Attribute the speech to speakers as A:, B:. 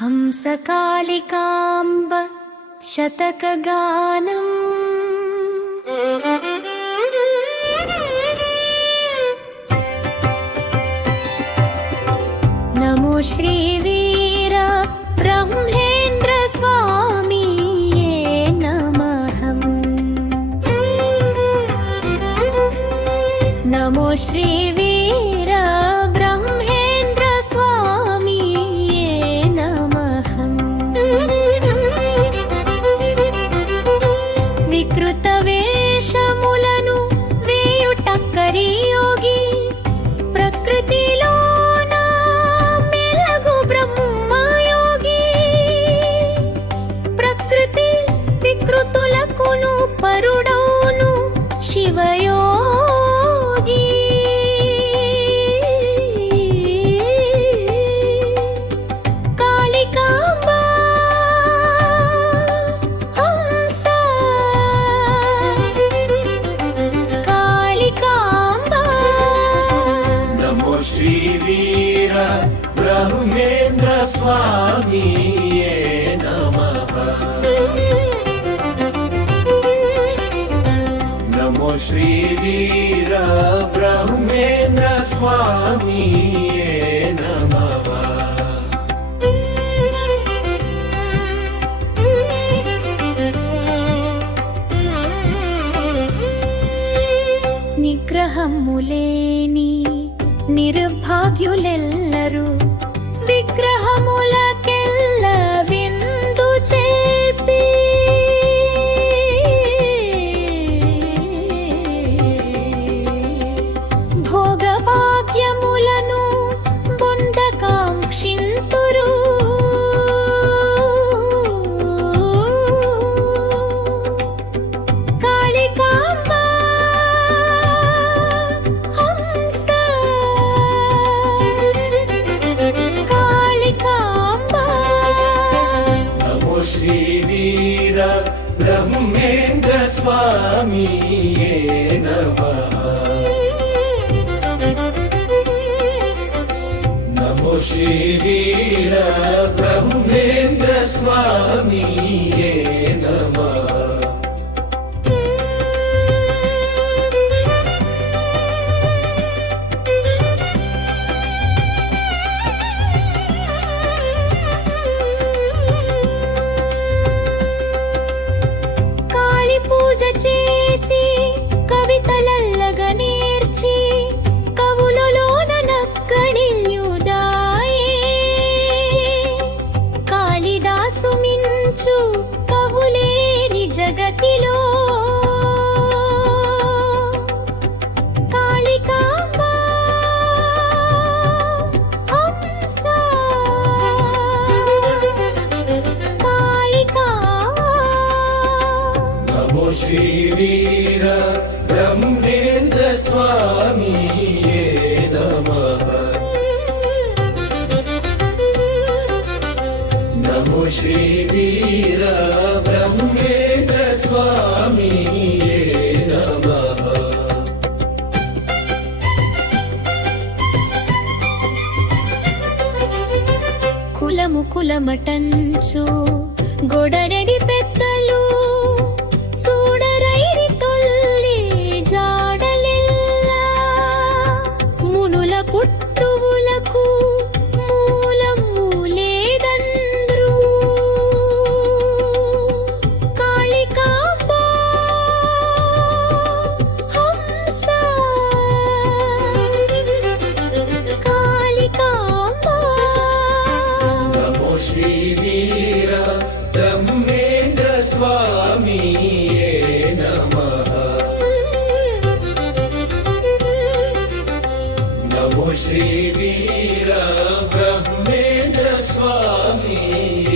A: हंसकालिकाम्ब शतकगानम्। नमो श्रीवीर ब्रह्मेन्द्र स्वामी नमः नमो श्रीवीर ब्रह्मेन्द्र
B: బ్రహ్మేంద్ర స్వామి నమ. నమో శ్రీ వీర బ్రహ్మేంద్ర స్వామి
A: ಬ್ರಹ್ಮೇಂದ್ರ ಸ್ವಾಮಿಯೇ ನಮಃ ನಮೋ ಶ್ರೀ ವೀರ ಬ್ರಹ್ಮೇಂದ್ರ ಸ್ವಾಮಿಯೇ కాళికా
B: నమో శ్రీ వీర బ్రహ్మేంద్ర స్వామి నమ నమో శ్రీ వీర బ్రహ్మేంద్ర స్వామి నమ
A: కులము కులమటంచు గొడరెడి
B: स्वामीये नमः। नमो श्रीवीर ब्रह्मेन्द्र स्वामी।